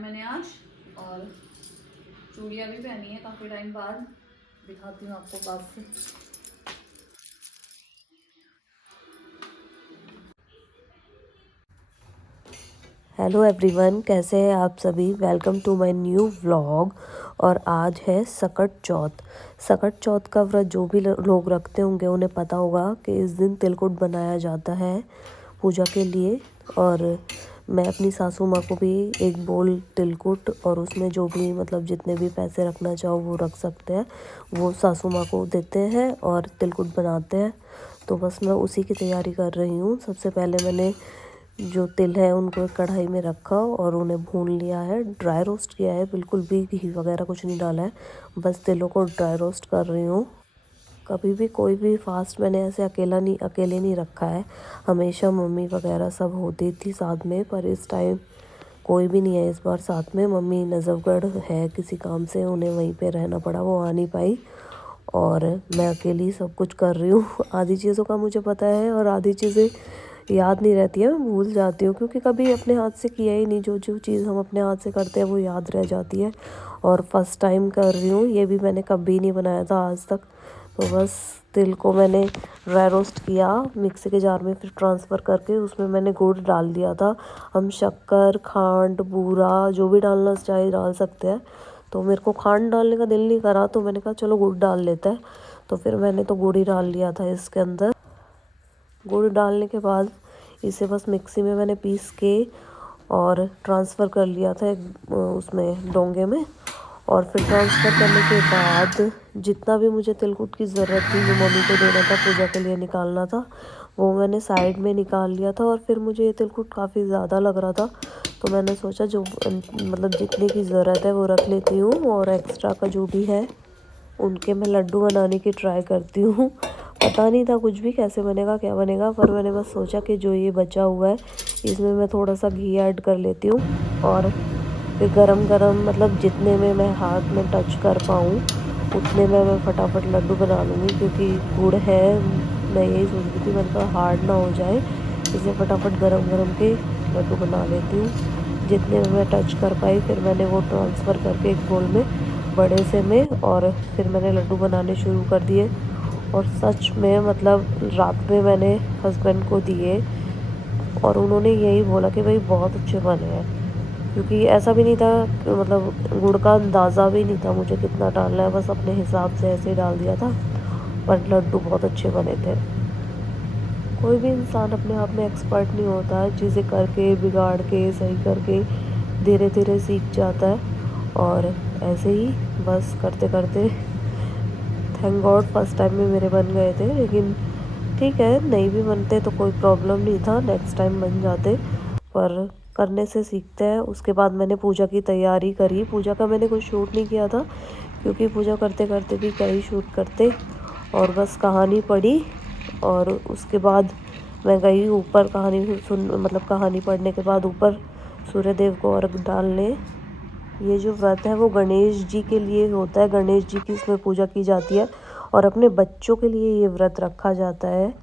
मैंने आज, और चूड़ियाँ भी पहनी है काफ़ी टाइम बाद। दिखाती हूँ आपको पास से। हेलो एवरीवन, कैसे हैं आप सभी। Welcome to my new vlog. और आज है सकट चौथ। सकट चौथ का व्रत जो भी लोग रखते होंगे उन्हें पता होगा कि इस दिन तिलकुट बनाया जाता है पूजा के लिए। और मैं अपनी सासू माँ को भी एक बोल तिलकुट और उसमें जो भी मतलब जितने भी पैसे रखना चाहो वो रख सकते हैं, वो सासू माँ को देते हैं और तिलकुट बनाते हैं। तो बस मैं उसी की तैयारी कर रही हूँ। सबसे पहले मैंने जो तिल है उनको एक कढ़ाई में रखा और उन्हें भून लिया है, ड्राई रोस्ट किया है, बिल्कुल भी घी वगैरह कुछ नहीं डाला है, बस तिलों को ड्राई रोस्ट कर रही हूँ। कभी भी कोई भी फास्ट मैंने ऐसे अकेले नहीं रखा है, हमेशा मम्मी वगैरह सब होती थी साथ में, पर इस टाइम कोई भी नहीं है इस बार साथ में। मम्मी नजफगढ़ है किसी काम से, उन्हें वहीं पे रहना पड़ा, वो आ नहीं पाई और मैं अकेली सब कुछ कर रही हूँ। आधी चीज़ों का मुझे पता है और आधी चीज़ें याद नहीं रहती है, मैं भूल जाती हूँ क्योंकि कभी अपने हाथ से किया ही नहीं। जो जो चीज़ हम अपने हाथ से करते हैं वो याद रह जाती है। और फर्स्ट टाइम कर रही हूँ, ये भी मैंने कभी नहीं बनाया था आज तक। तो बस तिल को मैंने ड्राई रोस्ट किया मिक्सी के जार में, फिर ट्रांसफ़र करके उसमें मैंने गुड़ डाल दिया था। हम शक्कर, खांड, बूरा जो भी डालना चाहे डाल सकते हैं। तो मेरे को खांड डालने का दिल नहीं करा तो मैंने कहा चलो गुड़ डाल लेते हैं। तो फिर मैंने तो गुड़ ही डाल लिया था इसके अंदर। गुड़ डालने के बाद इसे बस मिक्सी में मैंने पीस के और ट्रांसफ़र कर लिया था एक उसमें डोंगे में। और फिर ट्रांसफ़र करने के बाद जितना भी मुझे तिलकुट की ज़रूरत थी, जो मम्मी को देना था, पूजा के लिए निकालना था, वो मैंने साइड में निकाल लिया था। और फिर मुझे ये तिलकुट काफ़ी ज़्यादा लग रहा था तो मैंने सोचा जो मतलब जितने की ज़रूरत है वो रख लेती हूँ और एक्स्ट्रा का जो भी है उनके मैं लड्डू बनाने की ट्राई करती हूँ। पता नहीं था कुछ भी कैसे बनेगा क्या बनेगा, पर मैंने बस सोचा कि जो ये बचा हुआ है इसमें मैं थोड़ा सा घी ऐड कर लेती हूँ और फिर गरम गरम मतलब जितने में मैं हाथ में टच कर पाऊँ उतने में मैं फटाफट लड्डू बना लूँगी। क्योंकि गुड़ है, मैं यही सोच रही थी, मैंने कहा हार्ड ना हो जाए, इसे फटाफट गरम गरम के लड्डू बना लेती हूँ। जितने में मैं टच कर पाई फिर मैंने वो ट्रांसफ़र करके एक बोल में बड़े से में, और फिर मैंने लड्डू बनाने शुरू कर दिए। और सच में मतलब रात में मैंने हस्बैंड को दिए और उन्होंने यही बोला कि भाई बहुत अच्छे बने हैं। क्योंकि ऐसा भी नहीं था मतलब गुड़ का अंदाज़ा भी नहीं था मुझे कितना डालना है, बस अपने हिसाब से ऐसे ही डाल दिया था, पर लड्डू बहुत अच्छे बने थे। कोई भी इंसान अपने आप में एक्सपर्ट नहीं होता है, चीज़ें करके बिगाड़ के सही करके धीरे धीरे सीख जाता है। और ऐसे ही बस करते करते थैंक गॉड फर्स्ट टाइम में मेरे बन गए थे। लेकिन ठीक है, नहीं भी बनते तो कोई प्रॉब्लम नहीं था, नेक्स्ट टाइम बन जाते, पर करने से सीखते हैं। उसके बाद मैंने पूजा की तैयारी करी। पूजा का मैंने कुछ शूट नहीं किया था क्योंकि पूजा करते करते भी क्या ही शूट करते, और बस कहानी पढ़ी। और उसके बाद मैं गई ऊपर कहानी सुन मतलब कहानी पढ़ने के बाद ऊपर सूर्यदेव को अर्घ डालने। ये जो व्रत है वो गणेश जी के लिए होता है, गणेश जी की इसमें पूजा की जाती है और अपने बच्चों के लिए ये व्रत रखा जाता है,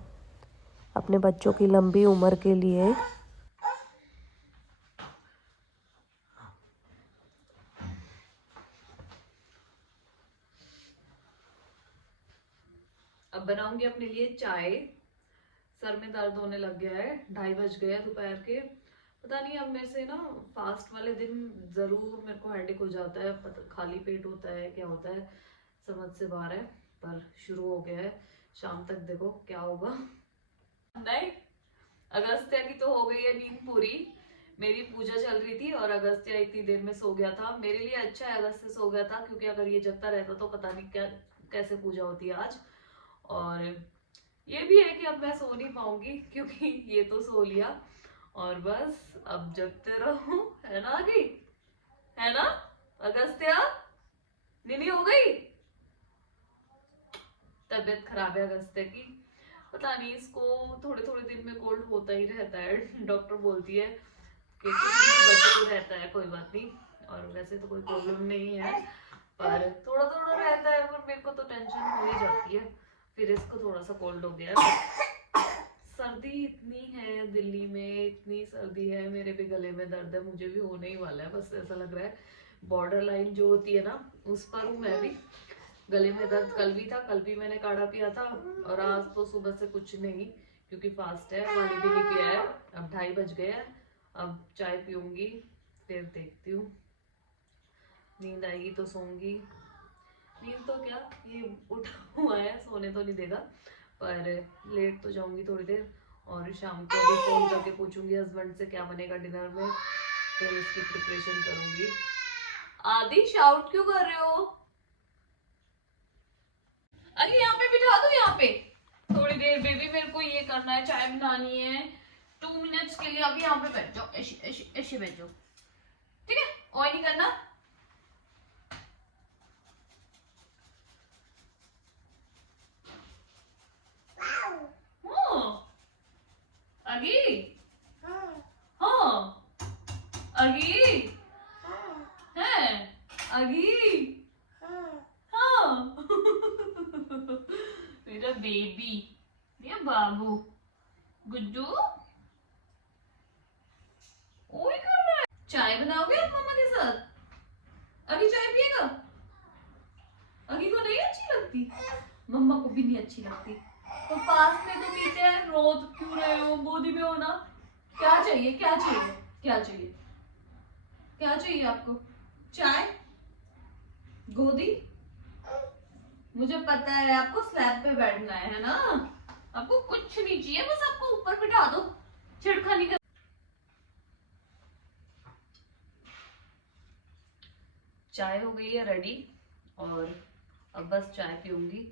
अपने बच्चों की लंबी उम्र के लिए। अब बनाऊंगी अपने लिए चाय। सर में दर्द होने लग गया है, 2:30 बज गए दोपहर के। पता नहीं अब मेरे से ना फास्ट वाले दिन जरूर मेरे को हेडेक हो जाता है, खाली पेट होता है क्या होता है समझ से बाहर है। पर शुरू हो गया है, शाम तक देखो क्या होगा। नहीं, अगस्त्या की तो हो गई है नींद पूरी। मेरी पूजा चल रही थी और अगस्त्या इतनी देर में सो गया था। मेरे लिए अच्छा है अगस्त्य सो गया था, क्योंकि अगर ये जगता रहता तो पता नहीं क्या कैसे पूजा होती है आज। और ये भी है कि अब मैं सो नहीं पाऊंगी क्योंकि ये तो सो लिया। और बस अब जगते रहो, है ना आगे, है ना अगस्त्या, नीनी हो गई। तबीयत खराब है अगस्त्य की, पता नहीं इसको थोड़े थोड़े दिन में कोल्ड होता ही रहता है। डॉक्टर बोलती है कि किसी किसी बच्चे को रहता है, कोई बात नहीं। और वैसे तो कोई प्रॉब्लम नहीं है, पर थोड़ा थोड़ा रहता है, पर मेरे को तो टेंशन हो ही जाती है। फिर इसको थोड़ा सा कोल्ड हो गया है, सर्दी इतनी है दिल्ली में, इतनी सर्दी है, मेरे भी गले में दर्द है, मुझे भी होने ही वाला है, बस ऐसा लग रहा है बॉर्डर लाइन जो होती है ना उस पर हूँ मैं भी। गले में दर्द कल भी था, कल भी मैंने काढ़ा पिया था, और आज तो सुबह से कुछ नहीं, क्योंकि फास्ट है, पानी भी नहीं पिया है। अब 2:30 बज गए हैं, अब चाय पीऊंगी, फिर देखती हूँ, नींद आएगी तो सोऊंगी। नींद तो क्या, ये उठा हुआ है, सोने तो नहीं देगा, पर लेट तो जाऊंगी थोड़ी देर। और शाम को भी फोन करके पूछूंगी हस्बैंड से क्या बनेगा डिनर में, फिर उसकी प्रिपरेशन करूंगी। आदि शाउट क्यों कर रहे हो? अरे यहाँ पे बिठा दो, यहाँ पे थोड़ी देर, बेबी मेरे को ये करना है, चाय बनानी है, 2 मिनट्स के लिए। अभी यहाँ पे बैठ जाओ, ऐसे ऐसे ऐसे बैठ जाओ, ठीक है? और नहीं करना। हाँ अगी, हाँ अगी है, अगी हाँ मेरा बेबी, मेरा बाबू गुड्डू, ओए कर रहा है। चाय बनाओगे आप मम्मा के साथ? अभी चाय पिएगा? अभी को नहीं अच्छी लगती, मम्मा को भी नहीं अच्छी लगती, तो पास में तो पीते हैं, रोज क्यों रहे हो, गोदी में हो ना। क्या चाहिए, क्या चाहिए, क्या चाहिए, क्या चाहिए आपको? चाय, गोदी? मुझे पता है आपको स्लैब पे बैठना है ना, आपको कुछ नहीं चाहिए, बस आपको ऊपर बिठा दो, छिड़खानी कर। चाय हो गई है रेडी, और अब बस चाय पीऊंगी।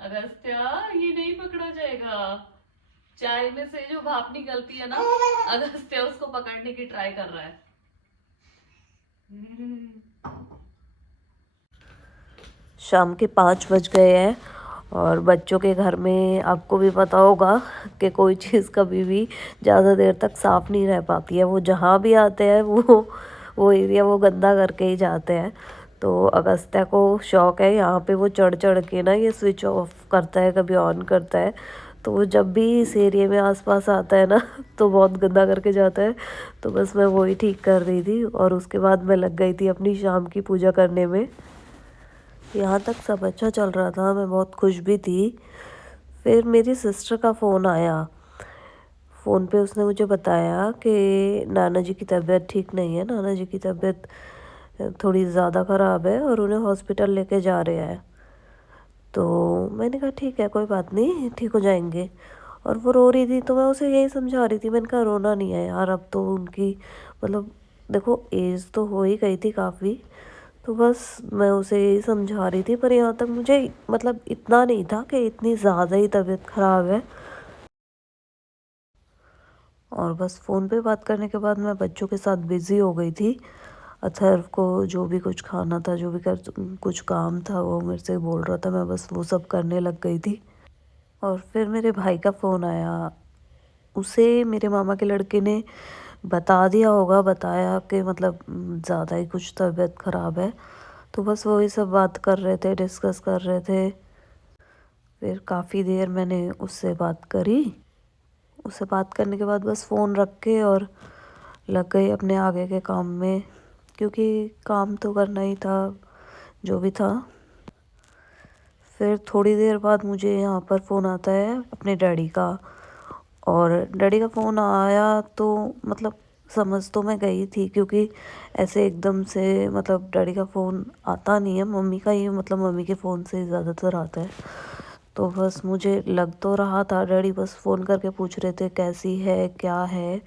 अगस्त्या, ये नहीं पकड़ा जाएगा, चाय में से जो भाप निकलती है ना, अगस्त्या उसको पकड़ने की ट्राई कर रहा है। शाम के 5 बज गए हैं, और बच्चों के घर में आपको भी पता होगा कि कोई चीज़ कभी भी ज़्यादा देर तक साफ़ नहीं रह पाती है। वो जहाँ भी आते हैं वो एरिया वो गंदा करके ही जाते हैं। तो अगस्त्या को शौक़ है, यहाँ पे वो चढ़ चढ़ के ना ये स्विच ऑफ करता है, कभी ऑन करता है। तो वो जब भी इस एरिया में आसपास आता है ना तो बहुत गंदा करके जाता है। तो बस मैं वही ठीक कर रही थी, और उसके बाद मैं लग गई थी अपनी शाम की पूजा करने में। यहाँ तक सब अच्छा चल रहा था, मैं बहुत खुश भी थी। फिर मेरी सिस्टर का फ़ोन आया। फ़ोन पे उसने मुझे बताया कि नाना जी की तबीयत ठीक नहीं है, नाना जी की तबीयत थोड़ी ज़्यादा ख़राब है और उन्हें हॉस्पिटल लेके जा रहे हैं। तो मैंने कहा ठीक है, कोई बात नहीं, ठीक हो जाएंगे। और वो रो रही थी, तो मैं उसे यही समझा रही थी, मैंने कहा रोना नहीं है यार, अब तो उनकी मतलब देखो एज तो हो ही गई थी काफ़ी। तो बस मैं उसे यही समझा रही थी, पर यहाँ तक मुझे मतलब इतना नहीं था कि इतनी ज़्यादा ही तबीयत ख़राब है। और बस फ़ोन पे बात करने के बाद मैं बच्चों के साथ बिज़ी हो गई थी। अथर्व को जो भी कुछ खाना था, जो भी कुछ काम था, वो मेरे से बोल रहा था, मैं बस वो सब करने लग गई थी। और फिर मेरे भाई का फ़ोन आया। उसे मेरे मामा के लड़के ने बता दिया होगा, बताया कि मतलब ज़्यादा ही कुछ तबीयत ख़राब है। तो बस वही सब बात कर रहे थे, डिस्कस कर रहे थे। फिर काफ़ी देर मैंने उससे बात करी। उससे बात करने के बाद बस फ़ोन रख के और लग गई अपने आगे के काम में, क्योंकि काम तो करना ही था जो भी था। फिर थोड़ी देर बाद मुझे यहाँ पर फ़ोन आता है अपने डैडी का, और डैडी का फ़ोन आया तो मतलब समझ तो मैं गई थी, क्योंकि ऐसे एकदम से मतलब डैडी का फ़ोन आता नहीं है, मम्मी का ही मतलब मम्मी के फ़ोन से ज़्यादातर आता है। तो बस मुझे लग तो रहा था डैडी बस फ़ोन करके पूछ रहे थे कैसी है, क्या है।